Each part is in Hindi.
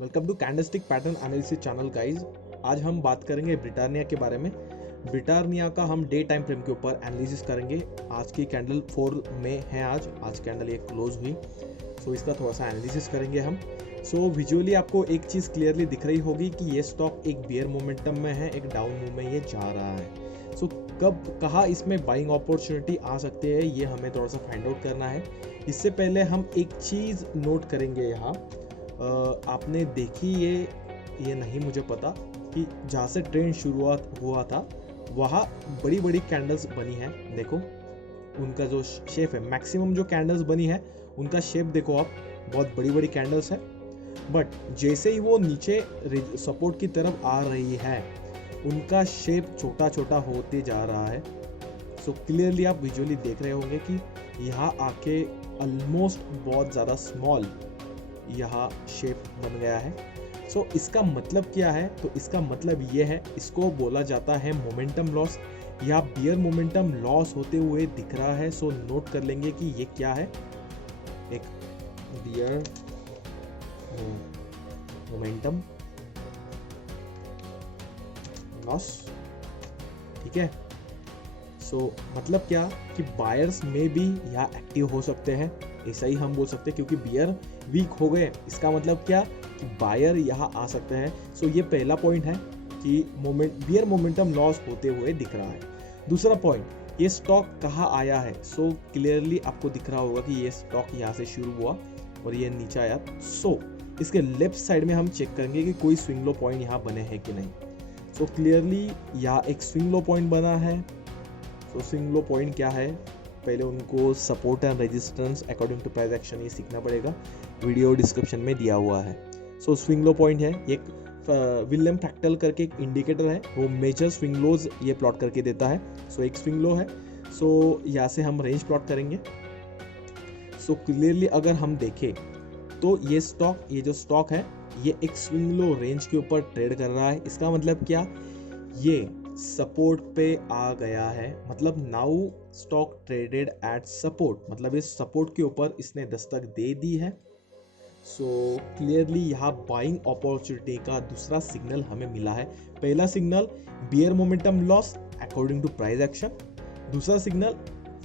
Welcome to candlestick pattern analysis channel guys. आज हम बात करेंगे ब्रिटानिया के बारे में। ब्रिटानिया का हम डे टाइम फ्रेम के ऊपर एनालिसिस करेंगे। आज की कैंडल 4 में है। आज कैंडल ये क्लोज हुई, सो इसका थोड़ा सा एनालिसिस करेंगे हम। सो विजुअली आपको एक चीज़ क्लियरली दिख रही होगी कि ये स्टॉक एक बियर मोमेंटम में है, एक डाउन मूव में ये जा रहा है। सो कब कहाँ इसमें बाइंग अपॉर्चुनिटी आ सकती है, ये हमें थोड़ा सा फाइंड आउट करना है। इससे पहले हम एक चीज़ नोट करेंगे यहाँ। आपने देखी ये नहीं मुझे पता कि जहाँ से ट्रेंड शुरुआत हुआ था वहाँ बड़ी बड़ी कैंडल्स बनी हैं। देखो उनका जो शेप है, मैक्सिमम जो कैंडल्स बनी है उनका शेप देखो आप, बहुत बड़ी बड़ी कैंडल्स है। बट जैसे ही वो नीचे सपोर्ट की तरफ आ रही है उनका शेप छोटा छोटा होते जा रहा है। सो क्लियरली आप विजुअली देख रहे होंगे कि यहाँ आके ऑलमोस्ट बहुत ज़्यादा स्मॉल यहाँ शेप बन गया है। सो इसका मतलब क्या है? तो इसका मतलब ये है, इसको बोला जाता है मोमेंटम लॉस या बियर मोमेंटम लॉस होते हुए दिख रहा है। सो नोट कर लेंगे कि ये क्या है, एक बियर मोमेंटम लॉस। ठीक है। सो मतलब क्या कि बायर्स में भी यहाँ एक्टिव हो सकते हैं, ऐसा ही हम बोल सकते हैं, क्योंकि बियर वीक हो गए। इसका मतलब क्या कि बायर यहाँ आ सकते हैं। सो ये पहला पॉइंट है कि बियर मोमेंटम लॉस होते हुए दिख रहा है। दूसरा पॉइंट, ये स्टॉक कहाँ आया है। सो क्लियरली आपको दिख रहा होगा कि ये स्टॉक यहाँ से शुरू हुआ और ये नीचे आया। सो इसके लेफ्ट साइड में हम चेक करेंगे कि कोई स्विंग लो पॉइंट यहाँ बने हैं कि नहीं। सो क्लियरली यहाँ एक स्विंग लो पॉइंट बना है। तो स्विंग लो पॉइंट क्या है, पहले उनको support and resistance according to price action ये सीखना पड़ेगा, वीडियो डिस्क्रिप्शन में दिया हुआ है। सो स्विंग लो पॉइंट है, एक विलियम फ्रैक्टल करके एक इंडिकेटर है, वो मेजर स्विंग लोज ये प्लॉट करके देता है। सो एक स्विंग लो है। सो यहाँ से हम रेंज प्लॉट करेंगे। सो क्लियरली अगर हम देखें तो ये जो स्टॉक है ये एक स्विंग लो रेंज के ऊपर ट्रेड कर रहा है। इसका मतलब क्या, ये सपोर्ट पे आ गया है। मतलब now stock traded eight support, मतलब इस सपोर्ट के ऊपर इसने दस्तक दे दी है। सो क्लियरली यहाँ बाइंग अपॉर्चुनिटी का दूसरा सिग्नल हमें मिला है। पहला signal bear momentum loss according to price action, दूसरा सिग्नल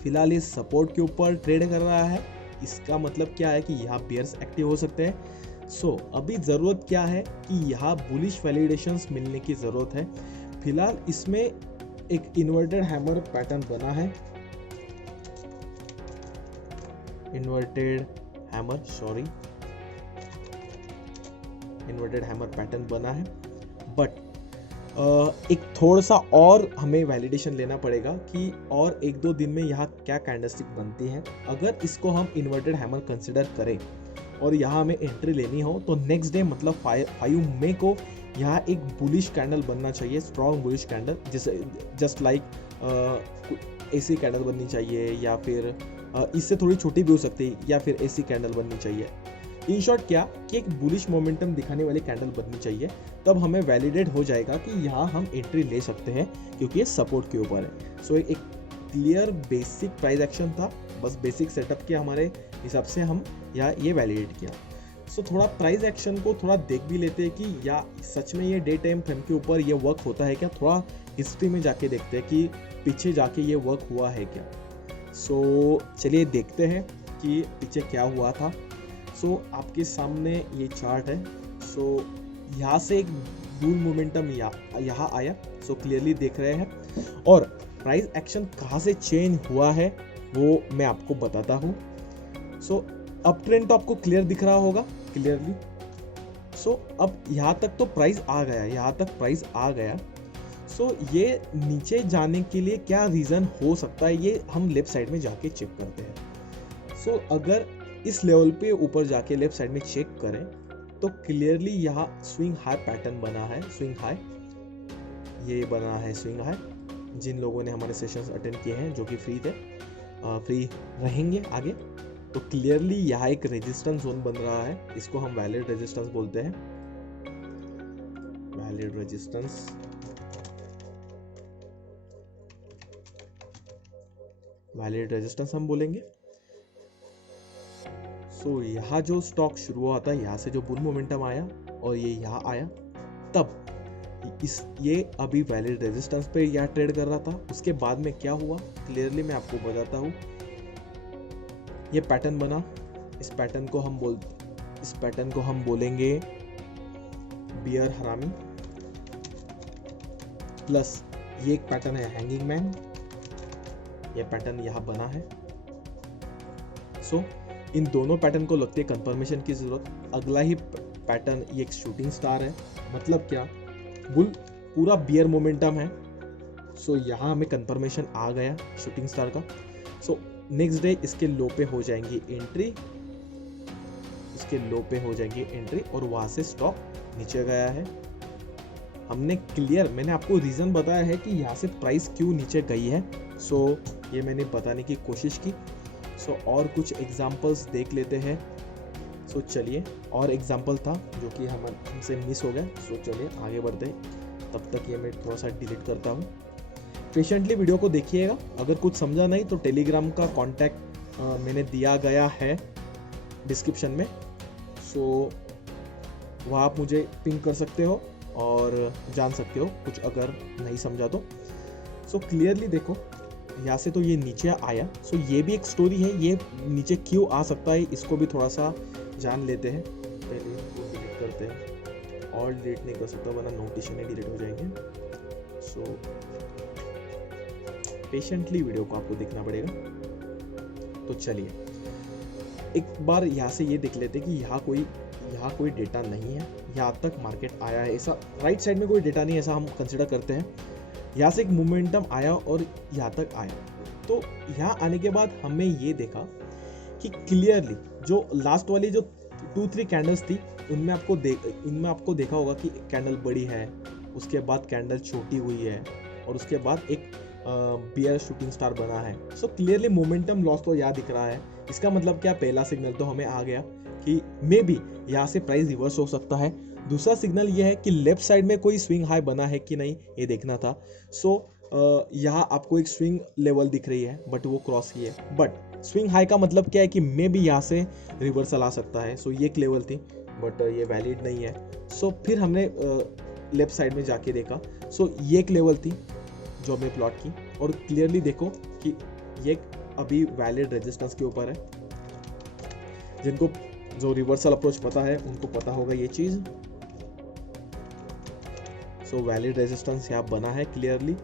फिलहाल इस सपोर्ट के ऊपर ट्रेड कर रहा है। इसका मतलब क्या है कि यहाँ बियर्स एक्टिव हो सकते हैं। सो अभी ज़रूरत क्या है कि यहाँ बुलिश वैलिडेशंस मिलने की ज़रूरत है। फिलहाल इसमें एक इन्वर्टेड हैमर पैटर्न बना है, इन्वर्टेड हैमर पैटर्न बना है। बट एक थोड़ा सा और हमें वैलिडेशन लेना पड़ेगा कि और एक दो दिन में यहाँ क्या कैंडलस्टिक बनती है। अगर इसको हम इन्वर्टेड हैमर कंसिडर करें और यहाँ हमें एंट्री लेनी हो तो नेक्स्ट डे मतलब 5 मई को यहाँ एक बुलिश कैंडल बनना चाहिए, स्ट्रॉन्ग बुलिश कैंडल, जैसे जस्ट लाइक ऐसी कैंडल बननी चाहिए, या फिर इससे थोड़ी छोटी भी हो सकती है, या फिर ऐसी कैंडल बननी चाहिए। इन शॉर्ट क्या कि एक बुलिश मोमेंटम दिखाने वाली कैंडल बननी चाहिए, तब हमें वैलिडेट हो जाएगा कि यहाँ हम एंट्री ले सकते हैं, क्योंकि ये सपोर्ट के ऊपर है। सो एक क्लियर बेसिक प्राइस एक्शन था, बस बेसिक सेटअप के हमारे हिसाब से हम यहाँ ये वैलिडेट किया। सो थोड़ा प्राइस एक्शन को थोड़ा देख भी लेते हैं कि या सच में ये डे टाइम फ्रेम के ऊपर ये वर्क होता है क्या। थोड़ा हिस्ट्री में जाके देखते हैं कि पीछे जाके ये वर्क हुआ है क्या। सो चलिए देखते हैं कि पीछे क्या हुआ था। सो आपके सामने ये चार्ट है। सो यहाँ से एक बुल मोमेंटम यहाँ आया, सो क्लियरली देख रहे हैं। और प्राइस एक्शन कहाँ से चेंज हुआ है वो मैं आपको बताता हूँ। सो अप ट्रेंड तो आपको क्लियर दिख रहा होगा क्लियरली। सो अब यहाँ तक तो प्राइस आ गया। सो ये नीचे जाने के लिए क्या रीज़न हो सकता है, ये हम लेफ्ट साइड में जाके चेक करते हैं। सो अगर इस लेवल पे ऊपर जाके लेफ्ट साइड में चेक करें तो क्लियरली यहाँ स्विंग हाई पैटर्न बना है। स्विंग हाई ये बना है, स्विंग हाई। जिन लोगों ने हमारे सेशंस अटेंड किए हैं जो कि फ्री थे, फ्री रहेंगे आगे, तो क्लियरली यहाँ एक रेजिस्टेंस जोन बन रहा है। इसको हम वैलिड रेजिस्टेंस बोलते हैं, वैलिड रेजिस्टेंस हम बोलेंगे। सो यहाँ जो स्टॉक शुरू हुआ था, यहाँ से जो बुल मोमेंटम आया और ये यहाँ आया, तब ये अभी वैलिड रेजिस्टेंस पे यहाँ ट्रेड कर रहा था। उसके बाद में क्या हुआ क्लियरली मैं आपको बताता हूँ। ये पैटर्न बना, इस पैटर्न को हम बोलेंगे बियर हरामी, प्लस ये एक पैटर्न है हैंगिंग मैन, ये पैटर्न यहाँ बना है। सो इन दोनों पैटर्न को लगती है कंफर्मेशन की जरूरत। अगला ही पैटर्न ये एक शूटिंग स्टार है, मतलब क्या, बुल पूरा बियर मोमेंटम है। सो यहाँ हमें कंफर्मेशन आ गया शूटिंग स्टार का। सो नेक्स्ट डे इसके लो पे हो जाएंगी एंट्री, इसके लो पे हो जाएंगी एंट्री और वहां से स्टॉक नीचे गया है। हमने मैंने आपको रीजन बताया है कि यहाँ से प्राइस क्यों नीचे गई है। सो ये मैंने बताने की कोशिश की। सो और कुछ एग्जांपल्स देख लेते हैं। सो चलिए, और एग्जांपल था जो कि हमसे मिस हो गया। सो चलिए आगे बढ़ते हैं। तब तक ये मैं थोड़ा सा डिलीट करता हूँ। पेशेंटली वीडियो को देखिएगा। अगर कुछ समझा नहीं तो टेलीग्राम का कॉन्टैक्ट मैंने दिया गया है डिस्क्रिप्शन में। सो वहाँ आप मुझे पिंग कर सकते हो और जान सकते हो कुछ अगर नहीं समझा तो। सो क्लियरली देखो, यहाँ से तो ये नीचे आया। सो ये भी एक स्टोरी है, ये नीचे क्यों आ सकता है इसको भी थोड़ा सा जान लेते हैं। पहले इसको डिलीट करते हैं, और डिलीट नहीं कर सकता वरना नोटिफिकेशन ही डिलीट हो जाएंगे। सो पेशेंटली वीडियो को आपको देखना पड़ेगा। तो चलिए एक बार यहाँ से ये देख लेते हैं कि यहाँ कोई डेटा नहीं है, यहाँ तक मार्केट आया है, ऐसा राइट साइड में कोई डेटा नहीं है ऐसा हम कंसिडर करते हैं। यहाँ से एक मोमेंटम आया और यहाँ तक आया। तो यहाँ आने के बाद हमें ये देखा कि क्लियरली जो लास्ट वाली जो 2-3 कैंडल्स थी उनमें आपको देखा होगा कि कैंडल बड़ी है, उसके बाद कैंडल छोटी हुई है और उसके बाद एक बियर शूटिंग स्टार बना है। सो क्लियरली मोमेंटम लॉस तो यहाँ दिख रहा है। इसका मतलब क्या, पहला सिग्नल तो हमें आ गया कि मे बी यहाँ से प्राइस रिवर्स हो सकता है। दूसरा सिग्नल ये है कि लेफ्ट साइड में कोई स्विंग हाई बना है कि नहीं ये देखना था। सो यहाँ आपको एक स्विंग लेवल दिख रही है बट वो क्रॉस की है। बट स्विंग हाई का मतलब क्या है कि मे बी यहाँ से रिवर्सल आ सकता है। सो ये एक लेवल थी बट ये वैलिड नहीं है। सो फिर हमने लेफ्ट साइड में जाके देखा। सो ये एक लेवल थी जो हमने प्लॉट की और क्लियरली देखो कि ये अभी वैलिड रेजिस्टेंस के ऊपर है। जिनको जो रिवर्सल अप्रोच पता है उनको पता होगा ये चीज। सो वैलिड रेजिस्टेंस यहाँ बना है क्लियरली,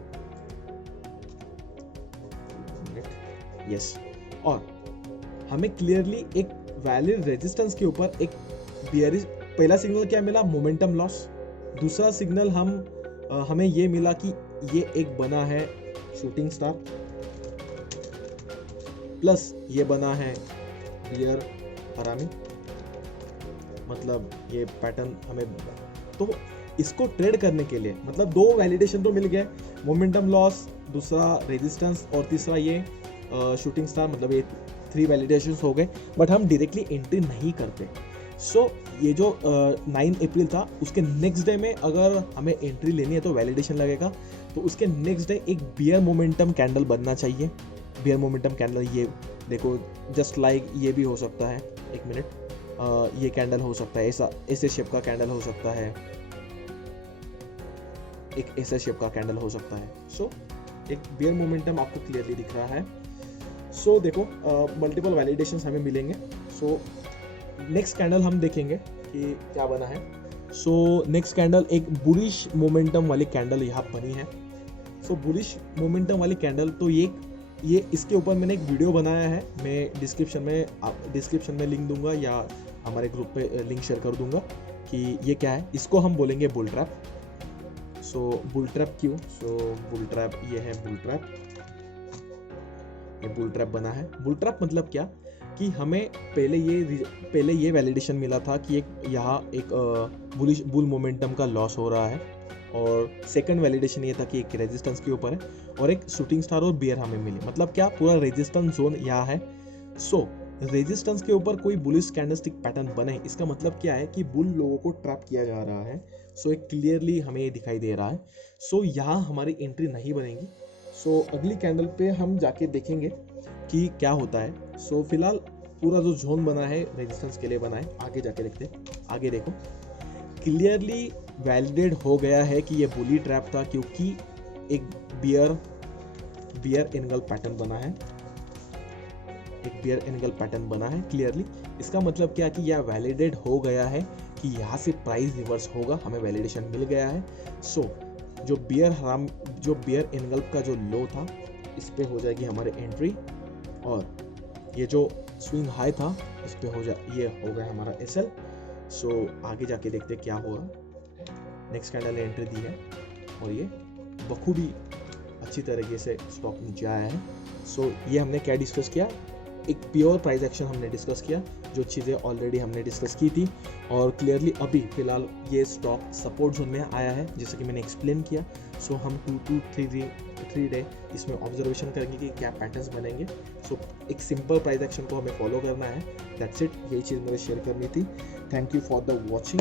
यस। और हमें क्लियरली एक वैलिड रेजिस्टेंस के ऊपर एक बियरिश, पहला सिग्नल क्या मिला, मोमेंटम लॉस। दूसरा सिग्नल हमें ये मिला कि ये एक बना है शूटिंग स्टार, प्लस ये बना है बियर हरामी, मतलब ये पैटर्न हमें, तो इसको ट्रेड करने के लिए मतलब 2 वैलिडेशन तो मिल गए, मोमेंटम लॉस, दूसरा रेजिस्टेंस और तीसरा ये शूटिंग स्टार, मतलब ये 3 वैलिडेशंस हो गए। बट हम डायरेक्टली एंट्री नहीं करते। सो ये जो 9 अप्रैल था उसके नेक्स्ट डे में अगर हमें एंट्री लेनी है तो वैलिडेशन लगेगा। तो उसके नेक्स्ट डे एक बियर मोमेंटम कैंडल बनना चाहिए। बियर मोमेंटम कैंडल ये देखो, जस्ट लाइक ये भी हो सकता है, एक मिनट, ये कैंडल हो सकता है, ऐसे शेप का कैंडल हो सकता है, एक ऐसा शेप का कैंडल हो सकता है। सो एक बियर मोमेंटम आपको क्लियरली दिख रहा है। सो देखो मल्टीपल वैलिडेशंस हमें मिलेंगे। सो नेक्स्ट कैंडल हम देखेंगे कि क्या बना है। सो नेक्स्ट कैंडल एक बुलिश मोमेंटम वाली कैंडल यहाँ बनी है। सो बुलिश मोमेंटम वाली कैंडल, तो ये इसके ऊपर मैंने एक वीडियो बनाया है, मैं डिस्क्रिप्शन में लिंक दूंगा या हमारे ग्रुप पे लिंक शेयर कर दूंगा कि ये क्या है। इसको हम बोलेंगे बुल ट्रैप। सो बुल ट्रैप क्यों? सो बुल ट्रैप ये है, बुल ट्रैप, ये बुल ट्रैप बना है। बुल ट्रैप मतलब क्या कि हमें पहले ये वैलिडेशन मिला था कि यहाँ एक बुल मोमेंटम का लॉस हो रहा है, और सेकंड वैलिडेशन ये था कि एक रेजिस्टेंस के ऊपर है और एक शूटिंग स्टार और बियर हमें मिली। मतलब क्या, पूरा रेजिस्टेंस जोन यहाँ है। सो रेजिस्टेंस के ऊपर कोई बुलिश कैंडलस्टिक पैटर्न बने, इसका मतलब क्या है कि बुल लोगों को ट्रैप किया जा रहा है। सो एक क्लियरली हमें ये दिखाई दे रहा है। सो यहाँ हमारी एंट्री नहीं बनेगी। सो अगली कैंडल पे हम जाके देखेंगे कि क्या होता है। सो फिलहाल पूरा जो जोन बना है रेजिस्टेंस के लिए बना है। आगे जाके देखते हैं, आगे देखो क्लियरली वैलिडेट हो गया है कि ये बुली ट्रैप था, क्योंकि एक बियर एंगल पैटर्न बना है, एक बियर एंगल पैटर्न बना है क्लियरली। इसका मतलब क्या कि यह वैलिडेट हो गया है कि यहाँ से प्राइस रिवर्स होगा, हमें वैलिडेशन मिल गया है। सो जो बियर एंगल का जो लो था इस पे हो जाएगी हमारी एंट्री, और ये जो स्विंग हाई था इस पे ये हो गया हमारा एसएल। सो आगे जाके देखते क्या होगा। नेक्स्ट कैंडल ने एंट्री दी है और ये बखूबी अच्छी तरीके से स्टॉक नीचे आया है। सो ये हमने क्या डिस्कस किया, एक प्योर प्राइस एक्शन हमने डिस्कस किया, जो चीज़ें ऑलरेडी हमने डिस्कस की थी। और क्लियरली अभी फिलहाल ये स्टॉक सपोर्ट जोन में आया है, जैसे कि मैंने एक्सप्लेन किया। सो हम 2 to 3 डे इसमें ऑब्जर्वेशन करेंगे कि क्या पैटर्न्स बनेंगे। सो एक सिंपल प्राइस एक्शन को हमें फॉलो करना है। दैट्स इट, यही चीज़ मुझे शेयर करनी थी। Thank you for the watching.